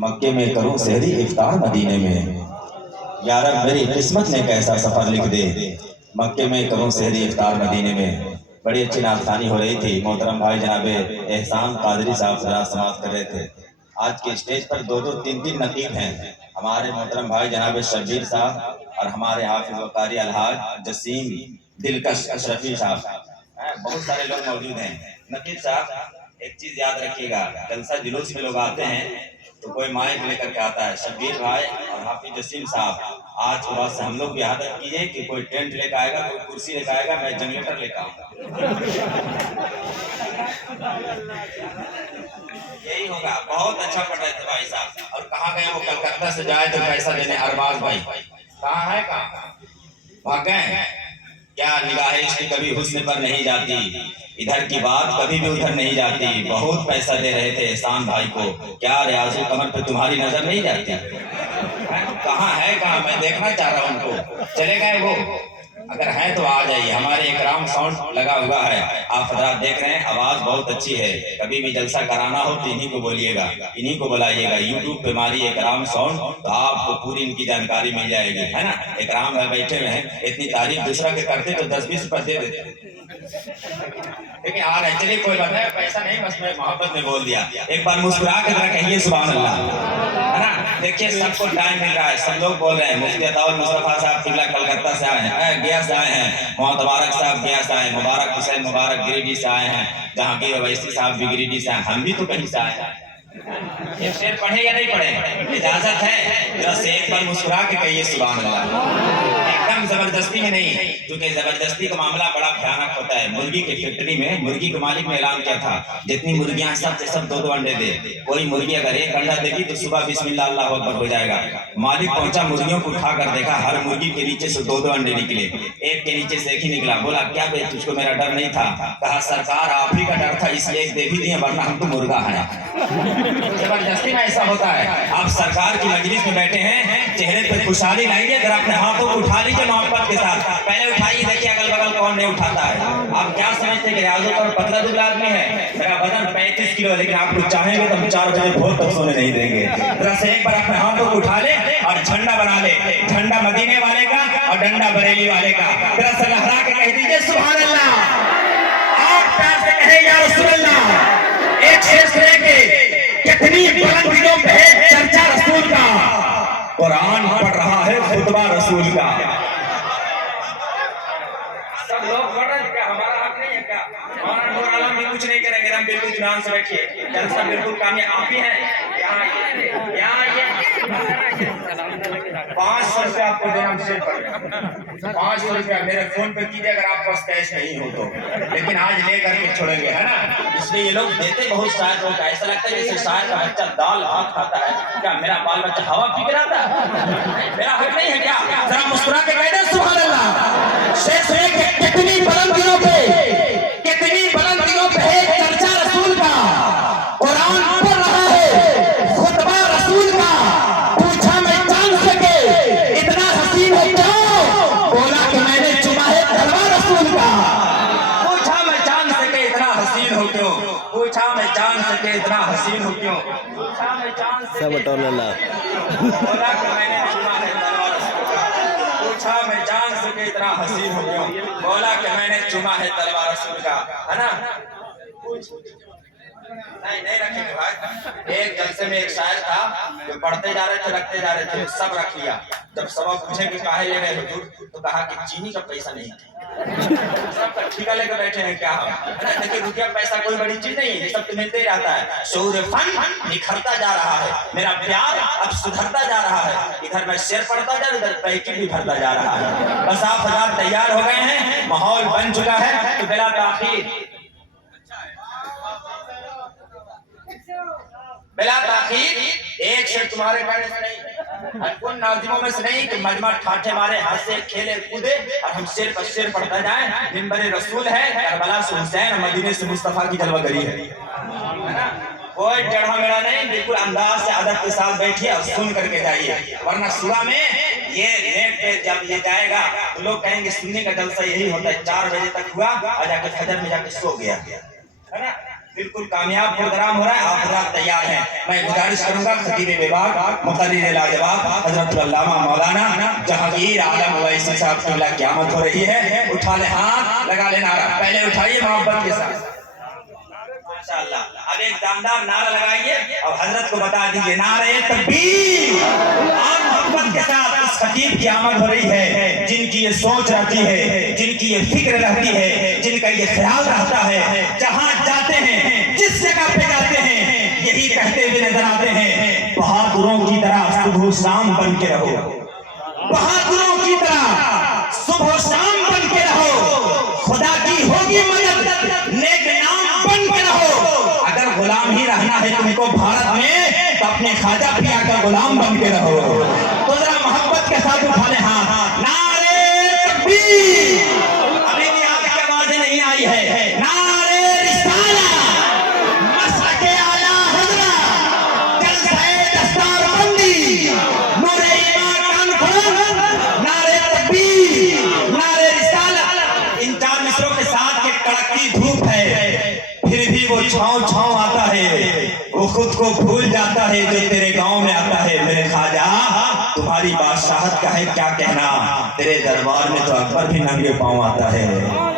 मक्के में करूं सहरी इफ्तार मदीने में। या रब मेरी किस्मत ने कैसा सफर लिख दे, मक्के में करूं सहरी इफ्तार मदीने में। बड़ी अच्छी नाथखानी हो रही थी। मोहतरम भाई जनाबे एहसान कादरी साहब जरा समाप्त कर रहे थे। आज के स्टेज पर दो दो तीन तीन नकीब हैं। हमारे मोहतरम भाई जनाबे शब्बीर साहब और हमारे हाफिज वकारी अलहाज जसीम दिलकश अशरफी साहब, बहुत सारे लोग मौजूद हैं। नकीब साहब एक चीज याद रखिएगा, जलसा जुलूस में लोग आते हैं तो कोई माइक लेकर के आता है। शब्बीर भाई और हाफिज जसीम साहब, आज के बाद से हम लोग भी आदत कीजिए कि कोई टेंट लेकर आएगा, कोई कुर्सी लेकर आएगा, मैं जनरेटर लेकर आऊंगा। यही होगा। बहुत अच्छा पढ़ रहे थे भाई साहब। और कहाँ गए वो? कलकत्ता से जाए तो पैसा देने अरबाज भाई कहाँ है? कहाँ भाग गए क्या? निगाहें इसकी कभी हुस्न पर नहीं जाती, इधर की बात कभी भी उधर नहीं जाती। बहुत पैसा दे रहे थे एहसान भाई को, क्या रियाजुल कमर पे तुम्हारी नजर नहीं जाती? कहाँ है? कहाँ? मैं देखना चाह रहा हूँ उनको। चले गए वो? अगर है तो आ जाइए। हमारे इकराम साउंड लगा हुआ है, आप हजरात देख रहे हैं, आवाज बहुत अच्छी है। कभी भी जलसा कराना हो तो इन्हीं को बोलिएगा, इन्हीं को बुलाइएगा। यूट्यूब पे मारिए इकराम साउंड तो आपको पूरी इनकी जानकारी मिल जाएगी, है ना। इकराम भाई बैठे हुए हैं, इतनी तारीफ दूसरा के करते तो 10-20 रुपए दे देते, लेकिन आ रहे। चलिए कोई बात नहीं, पैसा नहीं, बस मैं मोहब्बत में बोल दिया। एक बार मुस्कुरा के जरा कहिए सुभान अल्लाह, है ना। देखिए सबको टाइम मिल रहा है, सब लोग बोल रहे हैं। मुफ्ती अताउल मुस्तफा साहब किबला कलकत्ता से आए हैं, गया से आए हैं। मोहम्मद मुबारक साहब गया से आए हैं। मुबारक हुसैन मुबारक गिरिडीह से आए हैं। जहांगीर अवैसी साहब भी गिरिडीह से आए। हम भी तो कहीं से आए हैं। ये शेर पढ़े या नहीं पढ़े? इजाजत है जरा से एक बार मुस्कुरा के कहिए सुभान अल्लाह। एकदम जबरदस्ती में नहीं, क्योंकि जबरदस्ती का मामला बड़ा भयानक होता है। मुर्गी की फैक्ट्री में मुर्गी के मालिक ने ऐलान किया था, जितनी मुर्गियां सब से सब 2-2 अंडे दे। कोई मुर्गी अगर एक अंडा देगी तो सुबह बिस्मिल्लाह अल्लाह अकबर हो जाएगा। मालिक पहुंचा, मुर्गियों को उठा कर देखा, हर मुर्गी के नीचे से 2-2 अंडे निकले, एक के नीचे से एक ही निकला। बोला क्या बे, तुझको मेरा डर नहीं था? कहा सरकार आप ही का डर था, इसलिए एक दे भी दिए, वरना हम तो मुर्गा है। जबरदस्ती में ऐसा होता है। आप सरकार की मजलिस में बैठे हैं, चेहरे पर खुशहाली लाएंगे, अगर अपने हाथों को उठा लीजिए मोहब्बत के साथ। पहले उठाइए, देखिए अगल बगल कौन नहीं उठाता है। आप क्या समझते हैं कि रियाजुल और पतला दुबला आदमी है? मेरा वजन 35 किलो है, लेकिन आप लोग चाहेंगे तो हम 4 बजे भोर तक सोने नहीं देंगे। जरा से एक बार अपने हाथों को उठा ले और झंडा बना ले, झंडा मदीने वाले का और डंडा बरेली वाले का। जरा से लहरा के कह दीजिए सुभान अल्लाह। आप प्यार से कहे या रसूल अल्लाह। एक शेर सुने के कितनी बुलंदियों पे है चर्चा रसूल का, कुरान पढ़ रहा है खुतबा रसूल का। सब लोग पढ़ रहे हैं, क्या हमारा हक नहीं है? क्या हमारा नूर आलम भी कुछ नहीं करेंगे? हम बिल्कुल ध्यान से बैठिए, जलसा बिल्कुल कामयाब भी है। यहाँ ये 500 रुपया आपको देना, 500 रुपया मेरे फोन पे कीजिए अगर आपके पास कैश नहीं हो तो, लेकिन आज ले करके छोड़ेंगे, है ना। इसलिए ये लोग देते बहुत शायद होगा, ऐसा लगता है जैसे शायद का बच्चा दाल भात खाता है। क्या मेरा बाल बच्चा हवा पी के रहता है? मेरा हक नहीं है क्या? जरा मुस्कुरा के कह दे सुभान अल्लाह। शेख सुनिए कितनी बुलंदियों पे, कितनी बुलंदियों पे है चर्चा रसूल का, कुरान पढ़ रहा है खुतबा रसूल का। पूछा मैं जान सके इतना हसीन है क्यों? बोला कि मैंने चुमा है तलवार रसूल का। पूछा मैं जान सके इतना हसीन हो क्यों? पूछा मैं जान सके इतना हसीन हो क्यों? पूछा मैं जान सके बोला कि मैंने चुमा है तलवार रसूल का। पूछा मैं जान सके इतना हसीन हो क्यों? बोला कि मैंने चुमा है तलवार रसूल का, है ना। नहीं रखेंगे भाई। एक जलसे में एक शायर था जो पढ़ते जा रहे थे, रखते जा रहे थे, सब रख लिया। जब सबक पूछे कि काहे ले रहे हुजूर, तो कहा कि चीनी का पैसा नहीं था। सब ठीका लेकर बैठे हैं क्या हम, है ना। देखिए रुपया पैसा कोई बड़ी चीज नहीं है, ये सब तो मिलते ही रहता है। शऊर फन निखरता जा रहा है, मेरा प्यार अब सुधरता जा रहा है। इधर मैं शेर पढ़ता जा रहा, इधर पैकेट भी भरता जा रहा है। बस आप हज़ार तैयार हो गए हैं, माहौल बन चुका है, तो बिला ताखीर बिला ताखीर एक शेर तुम्हारे कहने से नहीं, उन नाज़िमों में से नहीं कि मजमा ठाठे मारे, हंसे खेले कूदे और हम शेर पर शेर पढ़ता जाए। मिंबर रसूल है, करबला से हुसैन, मदीने से मुस्तफा की जलवागरी है ना। कोई टेढ़ा मेढ़ा नहीं, बिल्कुल अंदाज से अदब के साथ बैठिए और सुन करके जाइए, वरना सुबह में ये नेट पे जब ये जाएगा तो लोग कहेंगे सुनने का जलसा यही होता है, 4 बजे तक हुआ और जाके फजर में जाके सो गया, है ना। बिल्कुल कामयाब प्रोग्राम हो रहा है, आप हजरात तैयार हैं। मैं गुजारिश करूंगा खतीब विभाग मुक़र्रिर लाजवाब हजरत अल्लामा मौलाना जहांगीर आलम ओवैसी साहब की क़यामत हो रही है। उठा ले हाथ, लगा ले नारा, पहले उठाइए मोहब्बत के साथ माशाअल्लाह। अब एक जानदार नारा लगाइए और हजरत को बता दीजिए नारे तकबीर। और मोहब्बत के साथ इस खतीब की आमद हो रही है, जिनकी ये सोच रहती है, जिनकी ये फिक्र रहती है, जिनका ये ख्याल रहता है, जहां जाते हैं जिस जगह पे जाते हैं यही कहते हुए नजर आते हैं, बहादुरों की तरह सुबह शाम बन के रहो, बहादुरों की तरह सुबह शाम बन के रहो, खुदा की होगी मदद, नेक नाम बन के रहो। अगर गुलाम ही रहना है तुमको भारत में तो अपने खाजा पिया का गुलाम बन के रहो। तो जरा मोहब्बत के साथ उठा ले हाथ, नारे तकबीर। अभी भी आपकी आवाज नहीं आई है, नारे रिसाला, मसलके आला हज़रत, जलसे दस्तारबंदी, नूरे ईमान कान, नारे तकबीर, नारे रिसाला। इन चार मिसरों के साथ एक कड़कती धूप है, फिर भी वो छाँव छाँव आता है, वो खुद को भूल जाता है जो तेरे गांव में आता है। मेरे खाजा तुम्हारी बादशाहत का है क्या कहना, तेरे दरबार में तो अकबर भी नंगे पाँव आता है।